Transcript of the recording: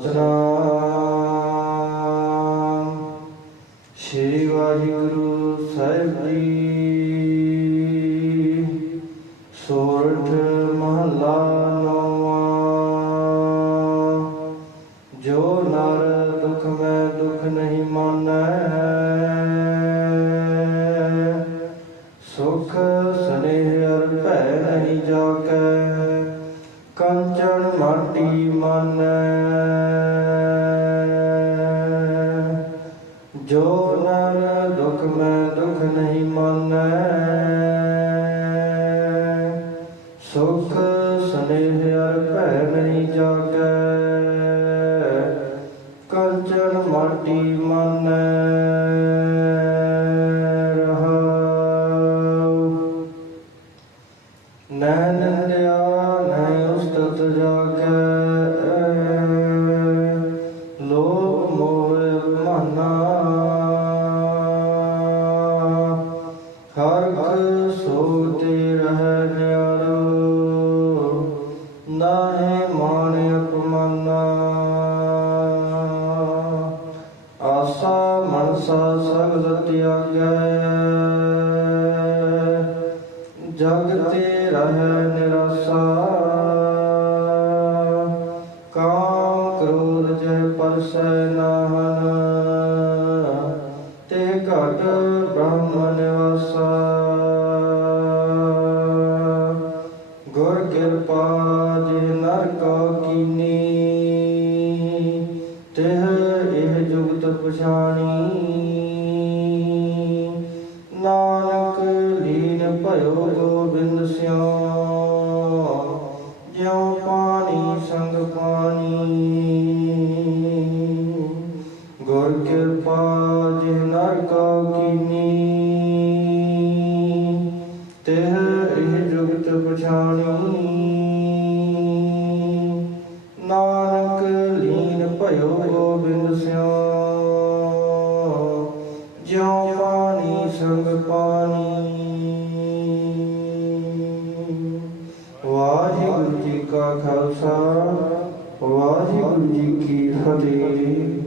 ਸਤਨਾਮ ਸ਼੍ਰੀ ਵਾਹਿਗੁਰੂ ਸਾਹਿਬ ਜੀ। ਸੋਰਠ ਮਹਲਾ ਨੌਵਾਂ। ਜੋ ਨਰ ਦੁਖ ਮੈਂ ਦੁਖ ਨਹੀਂ ਮਾਨੈ। ਸੁਖ ਸਨੇਹ ਅਰ ਭੈ ਨਹੀਂ ਜਾਕੈ। ਕੰਚਨ ਮਾਨੈ ਜੋ ਨਰ ਦੁਖ ਮੈਂ ਦੁਖ ਨਹੀਂ ਮਾਨੈ। ਸੁਖ ਸਨੇਹ ਅਰ ਭੈ ਨਹੀਂ ਜਾਗੈ। ਕੰਚਨ ਮਾਟੀ ਮਾਨੈ। ਹਰ ਕ ਸੋ ਰਹਿ ਨਿਆਰੋ ਨਾਹੀ ਮਾਨ ਅਪਮਾਨਾ। ਆਸਾ ਮਨਸਾ ਸਗਲ ਤਿਆਗੈ। ਜਗ ਤੇ ਰਹਿ ਨਿਰਾਸਾ। ਕਾਮ ਕ੍ਰੋਧ ਜੈ ਪਰਸੈ ਨਾਹਨ। ਤੇ ਘਟ ਬ੍ਰਹਮ ਕਿਰਪਾ ਜੇ ਨਰ ਕਾ ਕੀਨੀ, ਤਿਹ ਇਹ ਜੁਗਤ ਪਛਾਣੀ। ਨਾਨਕ ਲੀਨ ਭਇਓ ਗੋਬਿੰਦ ਸਿਉ, ਜਿਉ ਪਾਣੀ ਸੰਗ ਪਾਣੀ। ਗੁਰ ਕਿਰਪਾ ਜੇ ਨਰ ਕਾ ਕੀਨੀ ਨਾਨਕ ਲੀਨ ਭਇਓ ਗੋਬਿੰਦ ਸਿਉ ਜਿਉ ਪਾਣੀ ਸੰਗ ਪਾਣੀ। ਵਾਹਿਗੁਰੂ ਜੀ ਕਾ ਖਾਲਸਾ, ਵਾਹਿਗੁਰੂ ਜੀ ਕੀ ਫਤਿਹ।